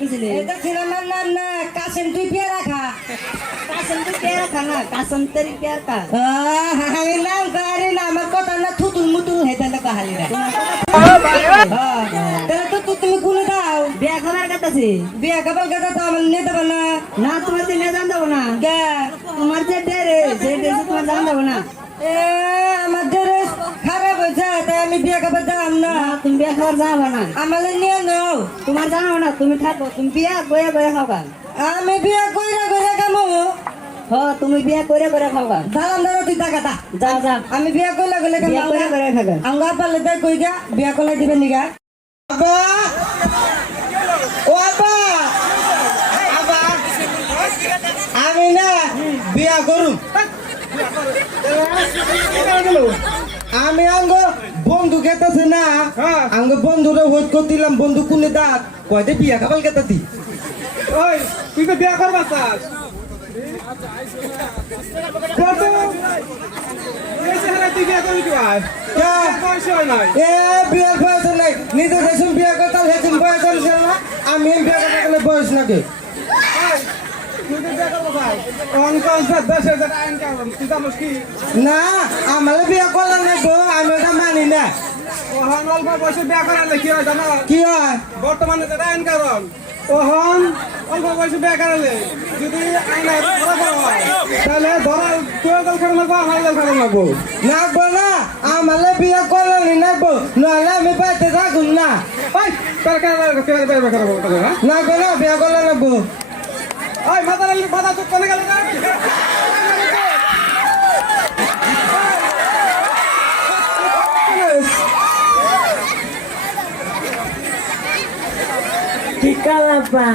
গেছিলে এটা সিনেমার নাম না কাসেম তুই পেয়ারা খা কাসম তো পেয়ারা খা না কাসম তেরি পেয়ার খা আমি নাম কারে না আমার কথা না থুতুল মুতুল হেতে না কাহালি না তাহলে তো তুমি কোনে দাও বিয়া খাবার কাটাছে বিয়া কাপড় কথা তো আমার নিতে পার না না তোমার দিনে জান দেবো না গে তোমার যে ডেরে সেই ডেরে তোমার জান দেবো না এ আমার ড্রেস খারাপ হয়েছে তাই আমি বিয়া কাপড় দাম না না তুমি বিয়া খাবার যাবো না আমালে নিয়ে নাও তোমার জানো না তুমি থাকো তুমি বিয়া বয়ে বয়ে খাবা আমি বিয়া কইরা কইরা কামো তুমি বিয়া করে করে খাবা দাম দাদা তুই টাকা দা যা যা আমি বিয়া কইলা কইলা বিয়া করে করে খাবা আঙ্গা পালে তাই কই গা বিয়া কইলা দিবেন নিগা আবা ও আবা আবা আমি না বিয়া করু আমি আঙ্গ বন্ধু গেতাছে না আঙ্গ বন্ধুরে হইত করতিলাম বন্ধু কোনে দাঁত কয়তে বিয়া খাবাল গেতাতি ওই তুই তো বিয়া করবা চাস তুই বিয়া করবি কি ভাই বয়স হয় নাই এ বিয়ার বয়স নাই নিজে দেশুন বিয়া করতাম হেতুন বয়স হয়েছে না আমি বিয়া করতে গেলে বয়স নাকি তুই তো বিয়া করবো ভাই অঙ্কল 10,000 আইন কারণ তুই জানোস কি না আমার বিয়া করলাম না গো আমি ওটা মানি না ওহন অল্প বয়সে বিয়া করালে কি হয় জানো কি হয় বর্তমানে যেটা আইন কারণ ওহন অল্প বয়সে বিয়া করালে যদি আইনে বরাবর হয় তাহলে ধরা তুই দল খারাপ লাগবো আমার দল খারাপ লাগবো না গো না আমার বিয়া করলাম না গো নাহলে আমি পাইতে থাকুন না ওই তোর কেন বিয়া করবো হ্যাঁ না গো না বিয়া করলাম না গো ওই মাথা চুপ করে গেল না ঠিকালাপা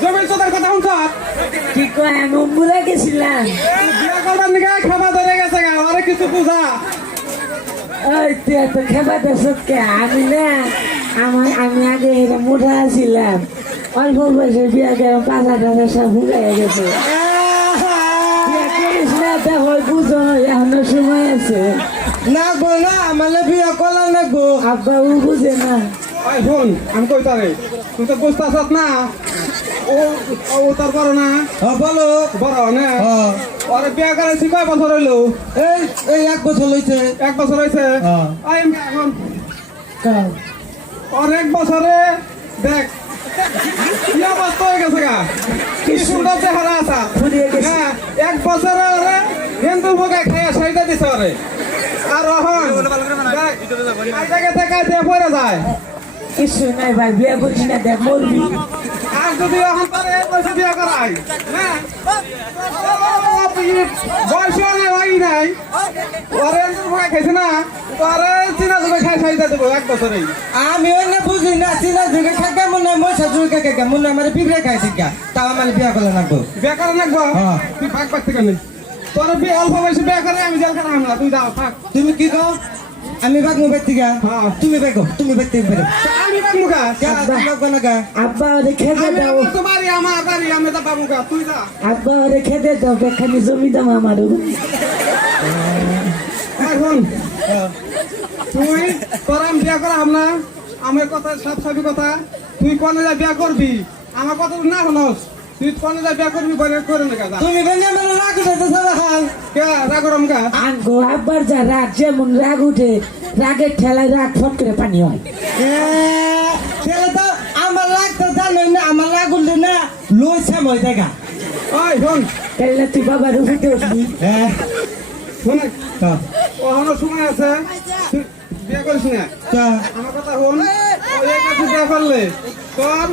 জমির চোদার কথা শুনছ কি কয় আমি উম্বুরা গেছিলাম বিয়া করবার নিকে খাবার ধরে গেছে গা আরে কিছু বুঝা ওই তুই এত খেবা দেশকে আমি না আমি আগে এরকম মোটা ছিলাম অল্প বয়সে বিয়া গেলাম 5,000 সব হুগাইয়া গেছে বিয়া করিস না দেখো বুঝো এখনো সময় আছে না গো না আমার বিয়া করলাম না গো আব্বা ও বুঝে না ওই শোন আমি কই তারে তুই তো বুঝতে আসত না ও ও তোর বড় না বলো বড় না হ্যাঁ। আরে বিয়া করেছি কয় বছর হইলো এই এই 1 বছর হইছে 1 বছর হয়েছে হ্যাঁ। আমি এখন কাও আর 1 বছরে দেখ কি অবস্থা হয়ে গেছে গা কি সুন্দর চেহারা আছে ফুরিয়ে গেছে হ্যাঁ 1 বছরে ওরে হিন্দু ভোগে খাইয়া সাইডা দিছে ওরে আর রহন দেখ আইটা গেছে কাইতে পড়ে যায় কিছু নাই ভাই বিয়া করিস না দেখ মরবি আর যদি এখন তারে বয়সে বিয়া করাই হ্যাঁ বয়স হয় নাই ওরে ভোগে খাইছে না তোরে চিনা যুগে খাই সাইডা দেবো 1 বছরেই আমি অন্য বুঝি না চিনা যুগে খাকে মনে হয় মশা যুগে খাকে মনে হয় আমার পিঁপড়ে খাইছি গা তাও আমার বিয়া করলাম না গো বিয়া করা লাগবো হ্যাঁ। তুই ভাগ পাচ্ছি কেন তোর বিয়ে অল্প বয়সে বিয়া করে আমি জেল খানা হামলা তুই যাও থাক তুমি কি কও আমি বাগ মুবের থেকে হ্যাঁ। তুমি বেগো তুমি বেগতে বেরো আমি বাগ মুখা আব্বা ওরে খেতে আমি দাও আমার তো বাড়ি আমার বাড়ি আমি তো বাবু গা তুই যা আব্বা ওরে খেতে দাও বেখানি জমি দাও আমারও এখন তুই তোর আমি বিয়া করা হামলা আমার কথা সব সবই কথা তুই কোনে যা বিয়া করবি আমার কথা না হনস তুই কোনে যা বিয়া করবি বলে করে না গাদা তুমি বেনে আমার রাগ উঠাইতে সারা হাল কে রাগরম গা আঙ্গো আব্বার যা রাগ যেমন রাগ উঠে রাগের ঠেলায় রাগ ফট করে পানি হয় ছেলে তো আমার রাগ তো জানোই না আমার রাগ উঠলে না লই সময় দেখা ওই শোন তাহলে তুই বাবার উঠে উঠবি হ্যাঁ শোন ওখানে সময় আছে তুই বিয়া করিস না আমার কথা শোন ওই কাছে বিয়া করলে তোর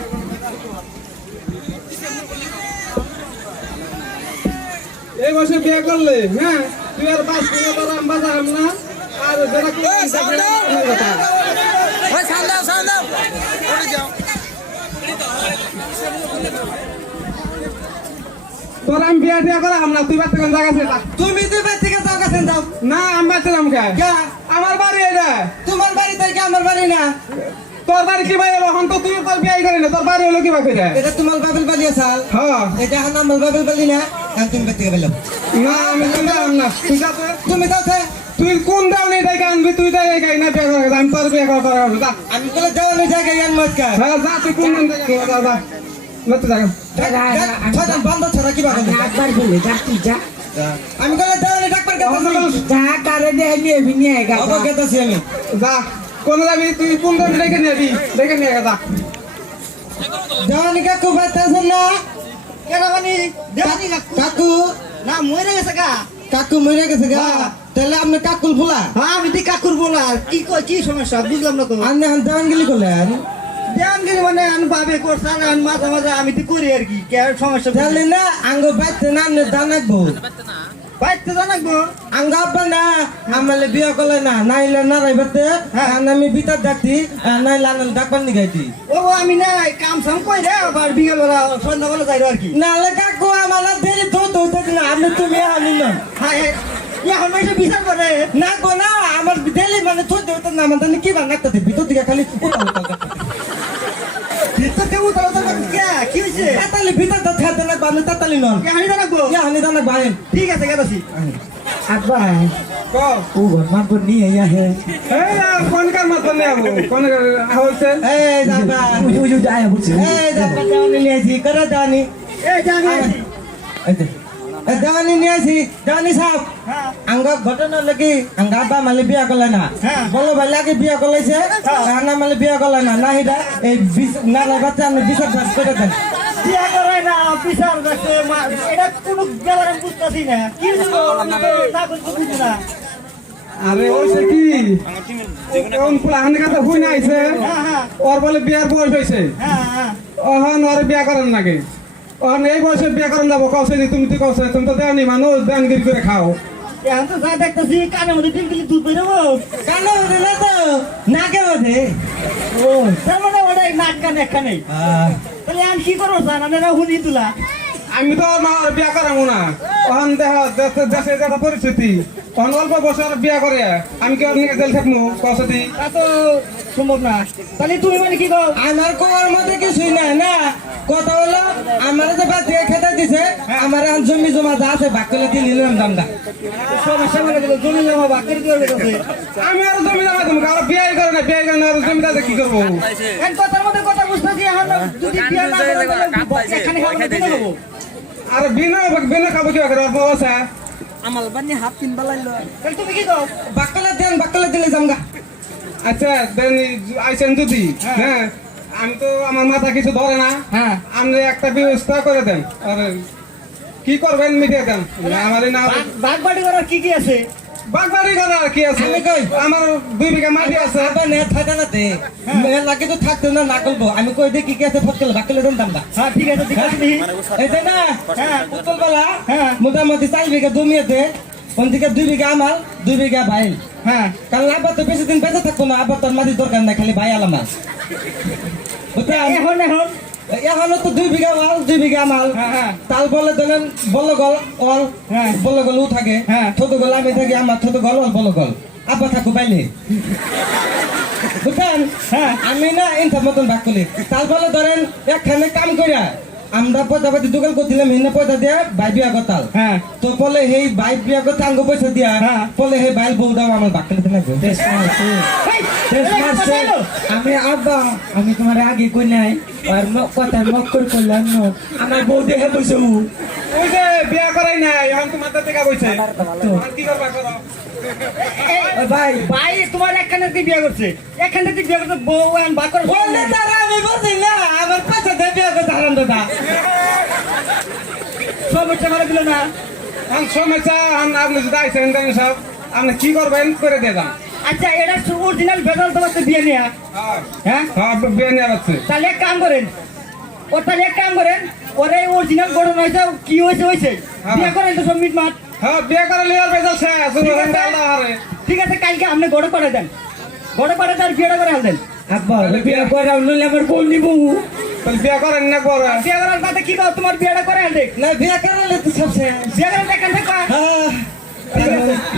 এই বছর বিয়ে করলে হ্যাঁ তুই আর 5 কিলো তোর আম বাজার না আর যারা তোর আমি বিয়া টিয়া করা আমরা তুই বাচ্চা কোন জায়গা ছিল তুমি তো বাড়ি থেকে যাও কাছেন যাও না আমি বাচ্চালাম কে কে? আমার বাড়ি এটা তোমার বাড়ি থেকে আমার বাড়ি না তোর বাড়ি কি ভাই এখন তো তুই তোর বিয়ে করি না তোর বাড়ি হলো কি ভাই এটা তোমার বাবিল বাড়ি আসাল হ্যাঁ এটা আমার বাবিল বাড়ি না আমি তুমি বাড়ি থেকে বললাম না আমি জানতাম না তুই যা তো তুমি যাও তুই কোন দাওনি এটাকে আনবি তুই তাই গাই না বিয়া করে আমি তোর বিয়া করা যা আমি বলে দেওয়ানি জায়গায় আনবো আজকে হ্যাঁ যা তুই কোন যা যা লতে যা ছয়জন বন্ধ ছাড়া কি ভাবে একবার বলে যা তুই যা আমি বলে দেওয়ানি ডাক্তার গেতাছি যা কারে দেয় নিয়ে নিয়ে গা অব গেতাছি আমি যা কোন যাবি তুই কোন দাবি ডেকে নিবি ডেকে নিয়ে যা দেওয়ানি কাকু বাইতেছেন না কেন মানে দেওয়ানি কাকু না মরে গেছে গা কাকু মরে গেছে গা তাহলে আপনি কাকুল ফুলা হ্যাঁ আমি তো কাকুর বলা কি কই কি সমস্যা বুঝলাম না তো আপনি এখন দেওয়ান গেলি করলেন দেন গেলে মানে আমি ভাবে করছান আমি মাঝে মাঝে আমি তো করি আর কি কে সমস্যা তাহলে না আঙ্গ বাইতে না আপনি দান রাখবো বাইতে জানাকবো আঙ্গ আব্বা না আমালে বিয়া করলে না নাইলে না রাইবাতে আমি ভিতর ডাকতি নাইলে আনাল ডাকবার নিগাইতি ও আমি না কাম সাম কই রে আবার বিকেল বেলা সন্ধ্যাবেলা যাই আর কি নালে কাকু আমার দেরি তো তো না আপনি তুমি আনি না হ্যাঁ এখন মাইসে বিচার করে না গো না আমার ডেলি মানে তো তো না আমার কি বানাতে দিবি ভিতর দিকে খালি ভিতর কেউ তাও তো কি হইছে তাতালি ভিতর তো থাকতে না বানু তাতালি নন হানি জানাকবো হানি দানা বাইন ঠিক আছে গেছি আব্বা ক ও ঘর মার নিয়ে আয়া হে এই কোন কার মত নে আবু কোন হইছে এই যাবা ওই যে আয়া বলছে এই যাবা জানি নিয়েছি করে জানি এই জানি এই জানি নিয়েছি জানি সাহেব হ্যাঁ আঙ্গ ঘটনা লাগি আঙ্গ আব্বা মালে বিয়া করলে না হ্যাঁ। বলো ভাই লাগে বিয়া করলেছে না মালে বিয়া করলে না না হিদা এই না বাচ্চা আমি বিচার করে দেন বিয়া করে না বিচার করছে এটা কোনো ব্যাপার আমি বুঝতেছি না কি না বুঝতেছি না আরে ওইছে কি কোন প্লান কথা হই না আইছে হ্যাঁ হ্যাঁ ওর বলে বিয়ার বয়স হইছে হ্যাঁ হ্যাঁ ওহন ওর বিয়া করেন নাকি ওহন এই বয়সে বিয়া করেন যাবো কওছে নি তুমি তো কওছে তুমি তো দেওনি মানুষ দানগিরি করে খাও এখন তো যা দেখতেছি কানের মধ্যে তিন কেজি দুধ বেরোবো কেন দিলে তো নাকে মধ্যে ও তার মানে ওটাই নাক কান একখানে তাহলে আমি কি করবো স্যার আমি হুনি তুলা আমি তো ওর বিয়া করাবো না ওহন দেশে যেটা পরিস্থিতি তখন অল্প বছর বিয়া করে আমি কি ওর নিয়ে জেল থাকবো কওছে দি তা তো সম্ভব না তাহলে তুমি মানে কি করো আমার কোয়ার মধ্যে কিছুই না না কথা হলো আমার যে বাদ থেকে খেতে দিছে আমার এখন জমি জমা যা আছে ভাগ করে দিয়ে নিলাম দামটা সমস্যা মানে দিল জমি জমা বাকি দিয়ে গেছে আমি আর জমি জমা দেবো আর বিয়াই করে না বিয়াই করে না আর জমিদারে কি করবো এখন কথার মধ্যে কথা বুঝতেছি এখন যদি বিয়ে না করে তাহলে এখানে খাওয়া দিতে দেবো আর বিনা বিনা খাবো কি করে অল্প বসা তাহলে তুমি কি করো বাক্কলে দেন বাক্কলে দিলে জামগা আচ্ছা দেন আইসেন যদি হ্যাঁ আমি তো আমার মাথা কিছু ধরে না হ্যাঁ আপনি একটা ব্যবস্থা করে দেন আর কি করবেন মিটিয়ে দেন আমার না বাঘ বাড়ি করার কি কি আছে বাগবাড়ি করা আর কি আছে আমি কই? আমার 2 বিঘা মাটি আছে আবার নে থাকে না তে লাগে তো থাকতো না না করবো আমি কই দে কি কি আছে ফটকলে বাক্কলে দেন দামটা হ্যাঁ ঠিক আছে ঠিক আছে দেখি এই যে না হ্যাঁ উত্তর বেলা হ্যাঁ। মোটামুটি 4 বিঘা জমি আছে ওদিকে 2 বিঘা আমার 2 বিঘা ভাই হ্যাঁ কারণ আব্বা তো বেশি দিন বেঁচে থাকতো না আব্বা তোর মাঝে দরকার নাই খালি ভাই আলাম বুঝছেন এখন এখন এখনো তো 2 বিঘা মাল 2 বিঘা মাল হ্যাঁ হ্যাঁ তাল বলে দেন বল গল অল হ্যাঁ। বল গল ও থাকে হ্যাঁ। ছোট গল আমি থাকি আমার ছোট গল অল বল গল আব্বা থাকো বাইলে বুঝছেন হ্যাঁ। আমি না ইনসার মতন ভাগ করি তাল বলে ধরেন একখানে কাম কইরা আমরা পয়সাপাতি দোকান করছিলাম হিনে পয়সা দিয়া ভাই বিয়া করতাল হ্যাঁ তো বলে সেই ভাই বিয়া করতে আঙ্গ পয়সা দিয়া হ্যাঁ। বলে সেই ভাই বউ দাও আমার ভাগ করে না দেশ মারছে এই, দেশ এই, মারছে কথা এলো? আমি আব্বা আমি তোমার আগে কই নাই আর কথা মক্কর করলাম না আমার বউ দেখে বসে ওই যে বিয়া করাই নাই এখন তোমার থেকে বইছে আর কি করবা করো ভাই ভাই তোমার একখানে তুই বিয়ে করছে একখানে তুই বিয়ে করছে বউ এখন বাদ করে বললে তারা আমি বলছি না আমার পয়সা দিয়ে বিয়া করতে হারাম দাদা সমস্যা করে দিল না এখন সমস্যা আপনি যদি আইসেন দেন সব আপনি কি করবেন করে দিয়ে যান আচ্ছা এটা অরিজিনাল বেতন তোমার তো বিয়ে নেয়া হ্যাঁ হ্যাঁ বিয়ে নিয়ে যাচ্ছে তাহলে এক কাম করেন ও তাহলে এক কাম করেন ওরে অরিজিনাল ঘটনা হয়েছে কি হয়েছে হয়েছে হ্যাঁ। বিয়ে করেন তো সব মিট মাঠ হ্যাঁ বিয়ে করে লিয়ার বেজাল শেষ ঠিক আছে। আরে ঠিক আছে কালকে আপনি গড়ে করে দেন গড়ে করে দেন বিয়েটা করে দেন আব্বা বিয়ে করে নইলে আমার বউ নিবো তাহলে বিয়ে করেন না বড় বিয়ে করার বাদে কি করো তোমার বিয়েটা করে দেখ না বিয়া করলে তো সব শেষ বিয়ে করার দেখেন থাকবা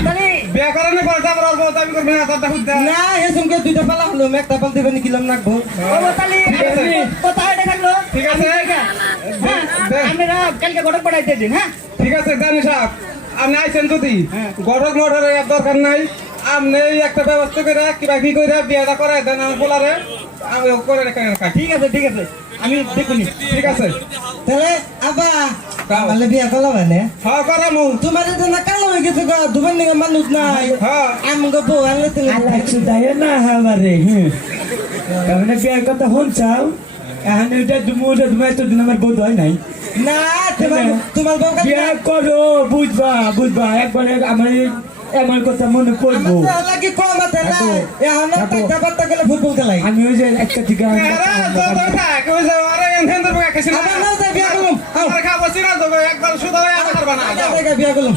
তাহলে বিয়ে করেন না বড় তারপর অল্প দাবি করবেন না তার দেখুন না এসুমকে দুইটা পালা হলো একটা পাল দিবেন কিলাম নাকবো ও তাহলে আছে। কথা এটা থাকলো ঠিক আছে। হ্যাঁ, আপনারা কালকে গড়ে পড়াইতে দিন হ্যাঁ ঠিক আছে জানি সাহেব আপনি আইছেন যদি গঠক মঠের আর দরকার নাই আপনি এই একটা ব্যবস্থা করে কিবা কি করে বিয়েটা করাই দেন আমার পোলারে আমি করে রেখে ঠিক আছে আমি দেখুন ঠিক আছে তাহলে আব্বা কাও। তাহলে বিয়া করলাম মানে হ্যাঁ করামু তোমার তো না কালো হয়ে গেছে গো দুবার নিয়ে মানুষ নাই হ্যাঁ আমগো বউ আনলে তুমি আল্লাহ সুদায় না আমারে তার মানে বিয়ের কথা শুনছাও এখন ওইটা তুমি এতদিন আমার বোধ হয় নাই না তোমার বউ বিয়ে করো বুঝবা একবারে আমার কথা মনে পড়বো লাগি কম আছে না থাকো, এখন থাকো। টাকা বার্তা গেলে ফুটবল খেলাই আমি ওই যে একটা থেকে আরে তো তো থাক ওই যে আরে এনহেন্দ্র বকা কাছে না আবার নাও বিয়া করলাম আমার খাবো সিনা দেবে একবার শুধু আমার পারবা না বিয়া করলাম